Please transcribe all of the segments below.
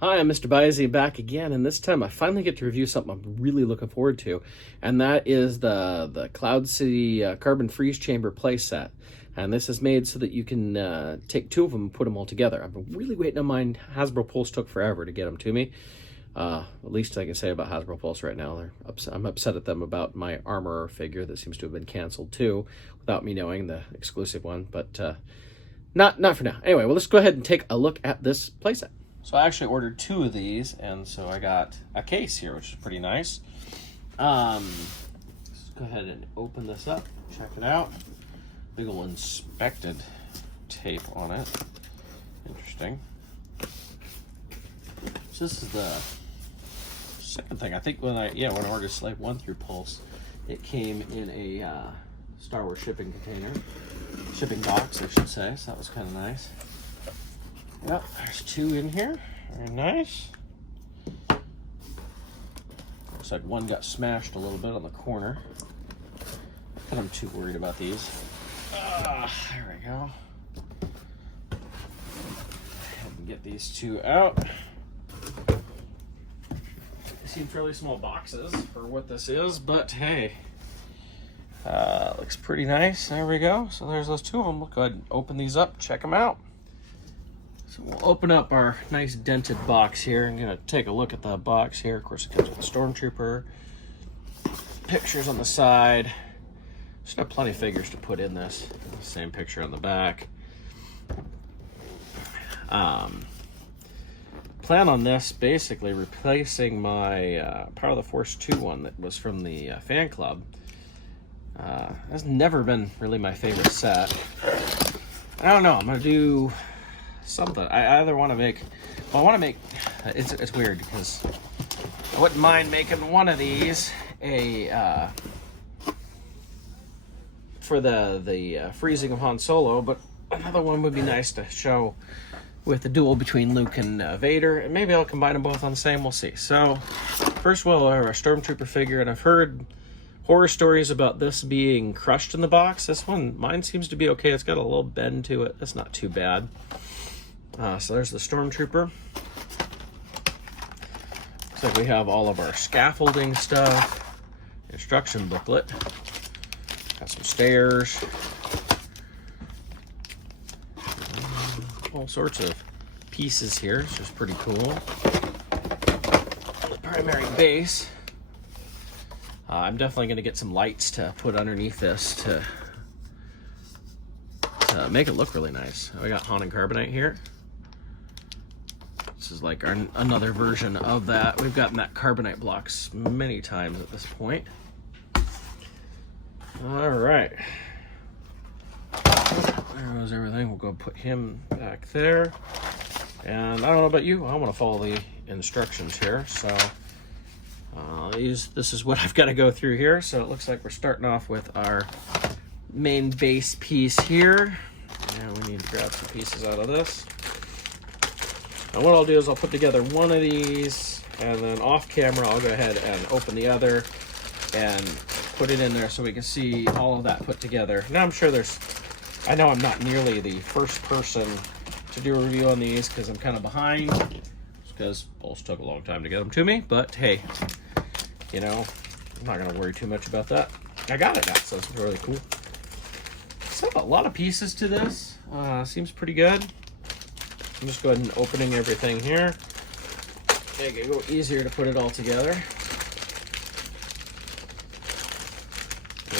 Hi, I'm MrByZ back again, and this time I finally get to review something I'm really looking forward to, and that is the Cloud City Carbon Freeze Chamber playset. And this is made so that you can take two of them and put them all together. I've been really waiting on mine. Hasbro Pulse took forever to get them to me. At least I can say about Hasbro Pulse right now. I'm upset at them about my Armorer figure that seems to have been canceled too, without me knowing, the exclusive one, but not for now. Anyway, well, let's go ahead and take a look at this playset. So I actually ordered two of these, and so I got a case here, which is pretty nice. Let's go ahead and open this up, check it out. Big ol' inspected tape on it. Interesting. So this is the second thing. I think when I ordered Slave 1 through Pulse, it came in a Star Wars shipping box, I should say, so that was kind of nice. Yep, there's two in here. Very nice. Looks like one got smashed a little bit on the corner. But I'm too worried about these. There we go. Go ahead and get these two out. They seem fairly small boxes for what this is, but hey. Looks pretty nice. There we go. So there's those two of them. We'll go ahead and open these up, check them out. So we'll open up our nice dented box here. I'm going to take a look at the box here. Of course, it comes with a Stormtrooper. Pictures on the side. Just got plenty of figures to put in this. Same picture on the back. Plan on this basically replacing my Power of the Force 2 one that was from the fan club. That's never been really my favorite set. I don't know. I'm going to do something. I either want to make, well, I want to make, it's weird because I wouldn't mind making one of these for the freezing of Han Solo, but another one would be nice to show with the duel between Luke and Vader, and maybe I'll combine them both on the same, we'll see. So first we'll have our Stormtrooper figure, and I've heard horror stories about this being crushed in the box. This one, mine seems to be okay. It's got a little bend to it. That's not too bad. So there's the Stormtrooper. Looks like we have all of our scaffolding stuff, instruction booklet, got some stairs, all sorts of pieces here, which is pretty cool. The primary base. I'm definitely going to get some lights to put underneath this to make it look really nice. We got Han and Carbonite here. This is like another version of that. We've gotten that Carbonite blocks many times at this point. All right. There goes everything. We'll go put him back there. And I don't know about you, I want to follow the instructions here. So this is what I've got to go through here. So it looks like we're starting off with our main base piece here. And we need to grab some pieces out of this. And what I'll do is I'll put together one of these, and then off camera I'll go ahead and open the other and put it in there so we can see all of that put together. Now I'm sure I know I'm not nearly the first person to do a review on these because I'm kind of behind. It's because Pulse took a long time to get them to me, but hey, you know, I'm not going to worry too much about that. I got it now, so it's really cool. So a lot of pieces to this. Seems pretty good. I'm just going ahead and opening everything here. Make it go easier to put it all together.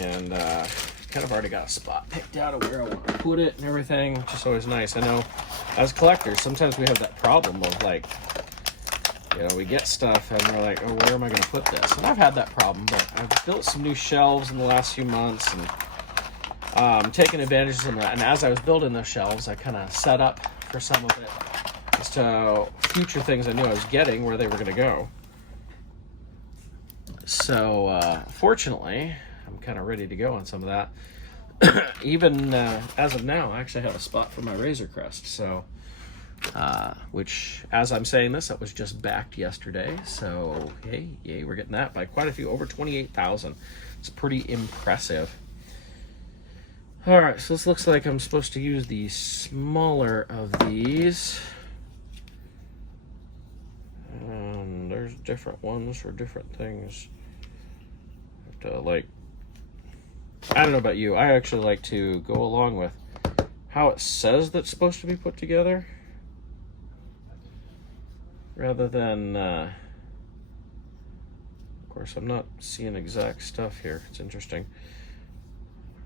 And kind of already got a spot picked out of where I want to put it and everything, which is always nice. I know as collectors, sometimes we have that problem of like, you know, we get stuff and we're like, oh, where am I going to put this? And I've had that problem, but I've built some new shelves in the last few months and taking advantage of some of that. And as I was building those shelves, I kind of set up for some of it as to future things I knew I was getting, where they were going to go. So fortunately, I'm kind of ready to go on some of that. Even as of now, I actually have a spot for my Razor Crest. So, which, as I'm saying this, that was just backed yesterday. So, hey, yay, we're getting that by quite a few, over 28,000. It's pretty impressive. All right, so this looks like I'm supposed to use the smaller of these. there's different ones for different things. Have to, like, I don't know about you, I actually like to go along with how it says that's supposed to be put together, rather than, of course, I'm not seeing exact stuff here. It's interesting.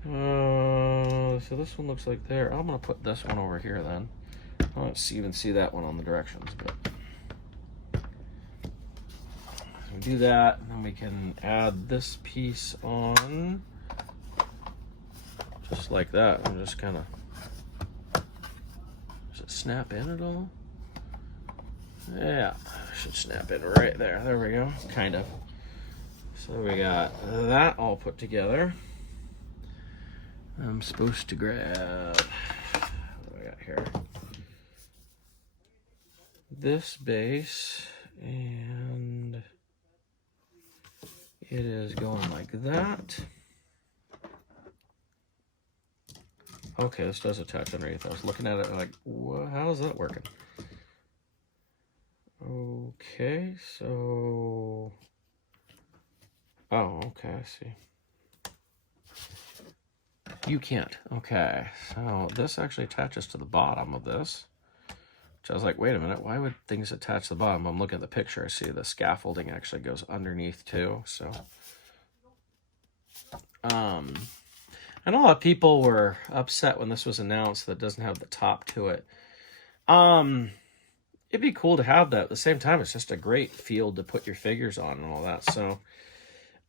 So this one looks like there. I'm gonna put this one over here then. I don't even see that one on the directions, but we do that, and then we can add this piece on just like that. I'm just kind of, does it snap in at all? Yeah, should snap in right there. There we go, kind of. So we got that all put together. I'm supposed to grab, what do I got here? This base, and it is going like that. Okay, this does attach underneath. I was looking at it like, how's that working? Okay, so, oh, okay, I see. You can't. Okay, so this actually attaches to the bottom of this. Which I was like, wait a minute, why would things attach to the bottom? I'm looking at the picture. I see the scaffolding actually goes underneath too. So, and a lot of people were upset when this was announced that it doesn't have the top to it. It'd be cool to have that. At the same time, it's just a great field to put your figures on and all that. So,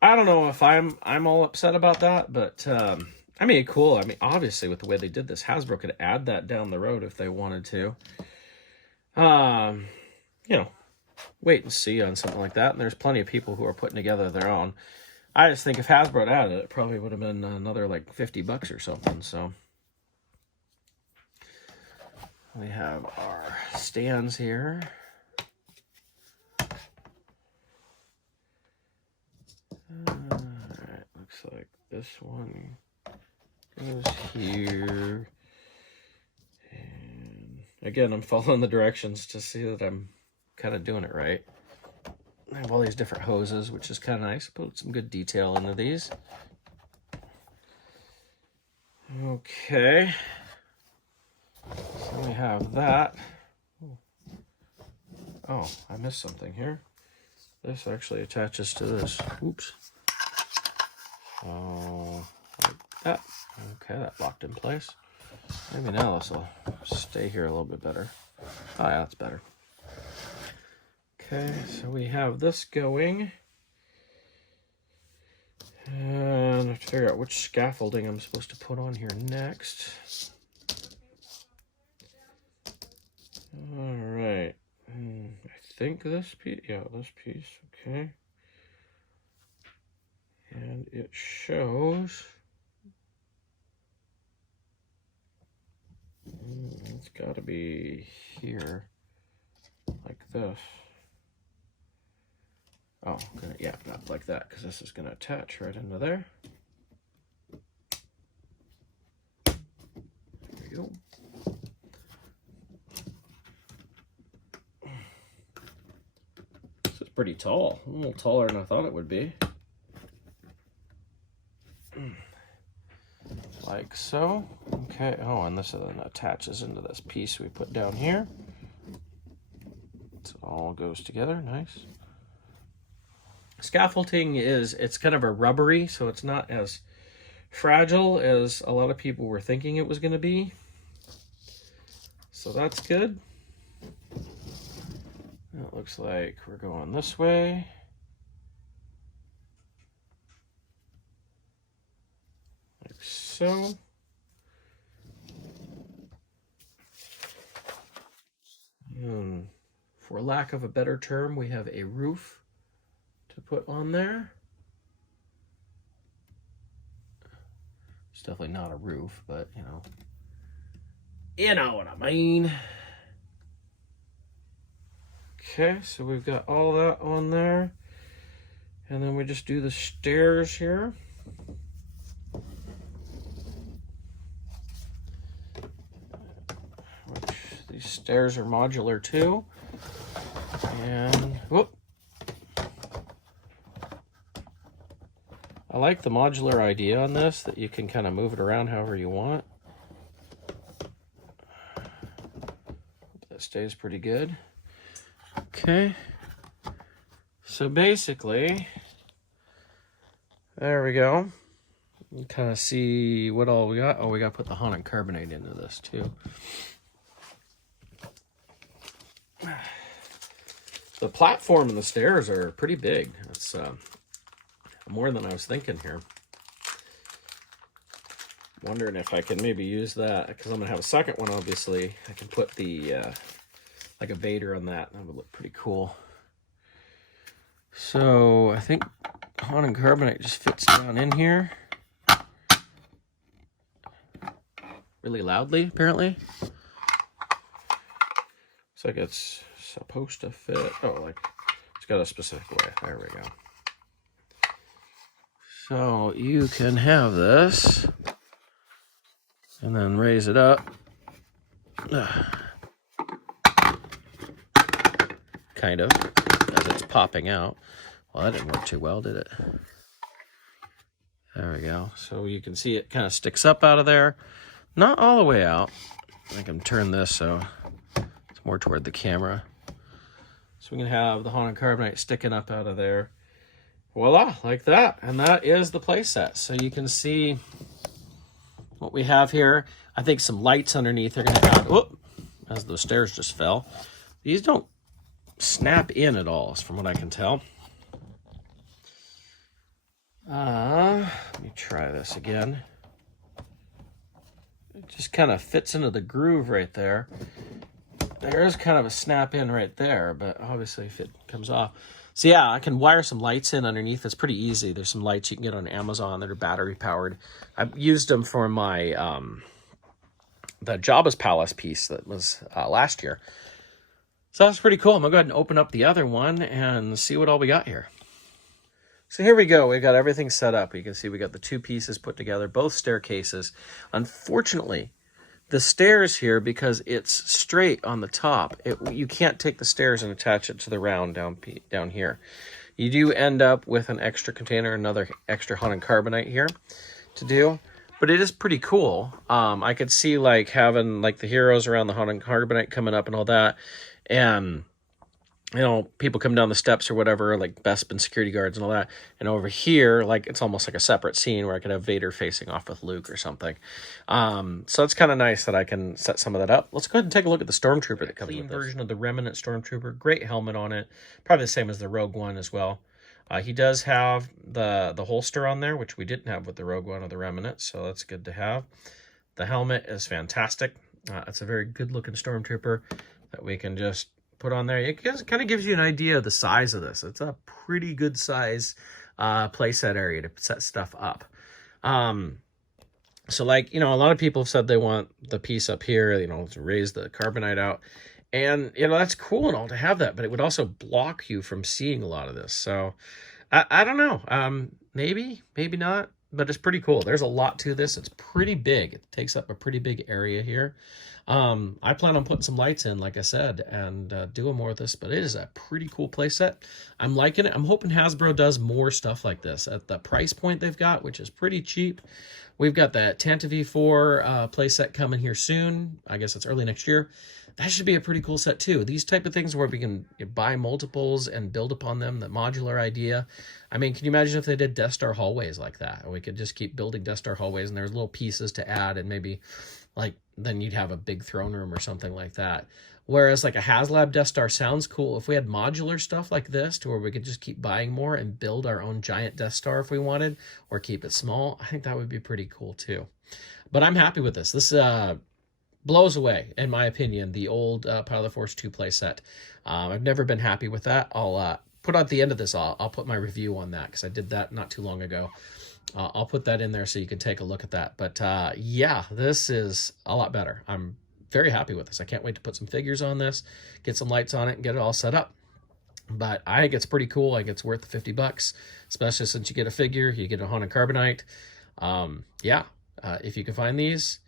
I don't know if I'm all upset about that, but I mean, cool. I mean, obviously, with the way they did this, Hasbro could add that down the road if they wanted to. You know, wait and see on something like that. And there's plenty of people who are putting together their own. I just think if Hasbro added it, it probably would have been another like $50 or something. So we have our stands here. Alright, looks like this one goes here. And again, I'm following the directions to see that I'm kind of doing it right. I have all these different hoses, which is kind of nice. Put some good detail into these. Okay. So we have that. Oh, I missed something here. This actually attaches to this. Oops. Oh, like that. Okay, that locked in place. Maybe now this will stay here a little bit better. Oh yeah, that's better. Okay, so we have this going. And I have to figure out which scaffolding I'm supposed to put on here next. Alright. I think this piece, yeah, this piece, okay. And it shows, it's got to be here, like this. Oh, yeah, not like that, because this is going to attach right into there. There we go. This is pretty tall, a little taller than I thought it would be. Like so. Okay, oh, and this then attaches into this piece we put down here. So it all goes together, nice. Scaffolding it's kind of a rubbery, so it's not as fragile as a lot of people were thinking it was going to be. So that's good. It looks like we're going this way. Like so. For lack of a better term, we have a roof to put on there. It's definitely not a roof, but you know what I mean. Okay, so we've got all that on there, and then we just do the stairs here. Which these stairs are modular too. And whoop. I like the modular idea on this, that you can kind of move it around however you want. That stays pretty good. Okay. So basically, there we go. You kind of see what all we got. Oh, we got to put the haunted carbonite into this too. The platform and the stairs are pretty big. That's more than I was thinking here. Wondering if I can maybe use that, because I'm gonna have a second one. Obviously, I can put the like a Vader on that. That would look pretty cool. So I think haunted carbonite just fits down in here really loudly, apparently. Looks like it's supposed to fit. Oh, like it's got a specific way. There we go. So you can have this and then raise it up. Kind of, as it's popping out. Well, that didn't work too well, did it? There we go. So you can see it kind of sticks up out of there. Not all the way out. I can turn this so it's more toward the camera. So we can have the haunted carbonite sticking up out of there. Voila, like that. And that is the playset. So you can see what we have here. I think some lights underneath are going to add, whoop, as those stairs just fell. These don't snap in at all, from what I can tell. Let me try this again. It just kind of fits into the groove right there. There is kind of a snap in right there, but obviously if it comes off. So yeah, I can wire some lights in underneath. It's pretty easy. There's some lights you can get on Amazon that are battery powered. I've used them for my the Jabba's Palace piece that was last year. So that's pretty cool. I'm gonna go ahead and open up the other one and see what all we got here. So here we go. We've got everything set up. You can see we got the two pieces put together, both staircases. Unfortunately, the stairs here, because it's straight on the top, you can't take the stairs and attach it to the round down here. You do end up with an extra container, another extra haunted carbonite here to do. But it is pretty cool. I could see like having like the heroes around the haunted carbonite coming up and all that. And, you know, people come down the steps or whatever, like Bespin security guards and all that. And over here, like, it's almost like a separate scene where I could have Vader facing off with Luke or something. So it's kind of nice that I can set some of that up. Let's go ahead and take a look at the Stormtrooper that comes with this. Version of the Remnant Stormtrooper. Great helmet on it. Probably the same as the Rogue One as well. He does have the holster on there, which we didn't have with the Rogue One or the Remnant, so that's good to have. The helmet is fantastic. It's a very good-looking Stormtrooper that we can just put on there. It kind of gives you an idea of the size of this. It's a pretty good size playset area to set stuff up. So like, you know, a lot of people have said they want the piece up here, you know, to raise the carbonite out. And, you know, that's cool and all to have that, but it would also block you from seeing a lot of this. So I don't know. Maybe not, but it's pretty cool. There's a lot to this. It's pretty big. It takes up a pretty big area here. I plan on putting some lights in, like I said, and doing more with this, but it is a pretty cool playset. I'm liking it. I'm hoping Hasbro does more stuff like this at the price point they've got, which is pretty cheap. We've got that Tanta V4 playset coming here soon. I guess it's early next year. That should be a pretty cool set too. These type of things where we can buy multiples and build upon them, the modular idea. I mean, can you imagine if they did Death Star hallways like that? And we could just keep building Death Star hallways and there's little pieces to add, and maybe like then you'd have a big throne room or something like that. Whereas like a HasLab Death Star sounds cool. If we had modular stuff like this to where we could just keep buying more and build our own giant Death Star if we wanted, or keep it small, I think that would be pretty cool too. But I'm happy with this. This blows away, in my opinion, the old Power of the Force 2 playset. I've never been happy with that. I'll put at the end of this, I'll put my review on that because I did that not too long ago. I'll put that in there so you can take a look at that. But yeah, this is a lot better. I'm very happy with this. I can't wait to put some figures on this, get some lights on it, and get it all set up. But I think it's pretty cool. I think it's worth the $50, especially since you get a figure, you get a haunted carbonite. Yeah, if you can find these,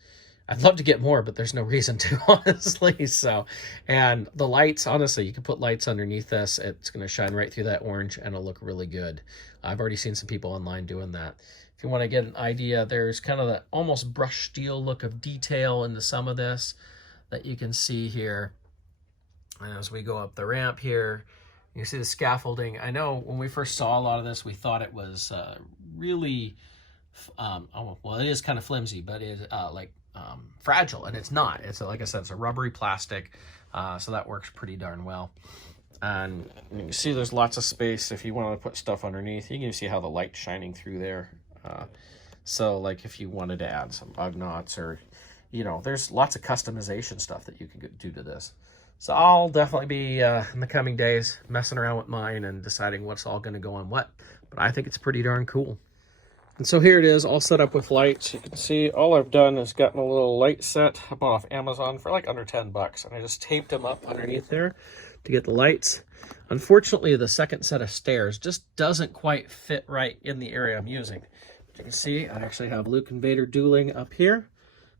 I'd love to get more, but there's no reason to, honestly. So, and the lights, honestly, you can put lights underneath this. It's going to shine right through that orange and it'll look really good. I've already seen some people online doing that. If you want to get an idea, there's kind of the almost brush steel look of detail into some of this that you can see here. And as we go up the ramp here, you see the scaffolding. I know when we first saw a lot of this, we thought it was really, well, it is kind of flimsy, but it's fragile, and it's not. It's like I said, it's a rubbery plastic, so that works pretty darn well. And you can see there's lots of space if you want to put stuff underneath. You can see how the light's shining through there. So like if you wanted to add some lug knots, or there's lots of customization stuff that you can do to this. So I'll definitely be in the coming days messing around with mine and deciding what's all going to go on what, but I think it's pretty darn cool. And so here it is, all set up with lights. You can see all I've done is gotten a little light set. I bought off Amazon for like under 10 bucks, and I just taped them up underneath there to get the lights. Unfortunately, the second set of stairs just doesn't quite fit right in the area I'm using. As you can see, I actually have Luke and Vader dueling up here.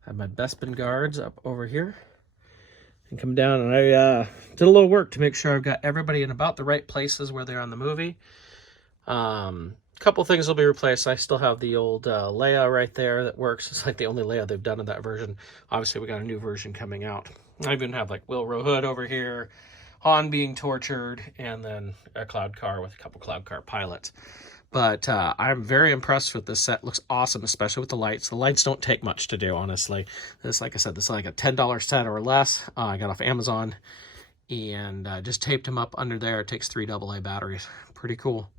I have my Bespin guards up over here. And come down, and I did a little work to make sure I've got everybody in about the right places where they're on the movie. Couple things will be replaced. I still have the old Leia right there that works. It's like the only Leia they've done in that version. Obviously, we got a new version coming out. I even have like Wilro Hood over here, Han being tortured, and then a Cloud Car with a couple Cloud Car pilots. But I'm very impressed with this set. It looks awesome, especially with the lights. The lights don't take much to do, honestly. This, like I said, this is like a $10 set or less. I got off Amazon and just taped them up under there. It takes 3 AA batteries. Pretty cool.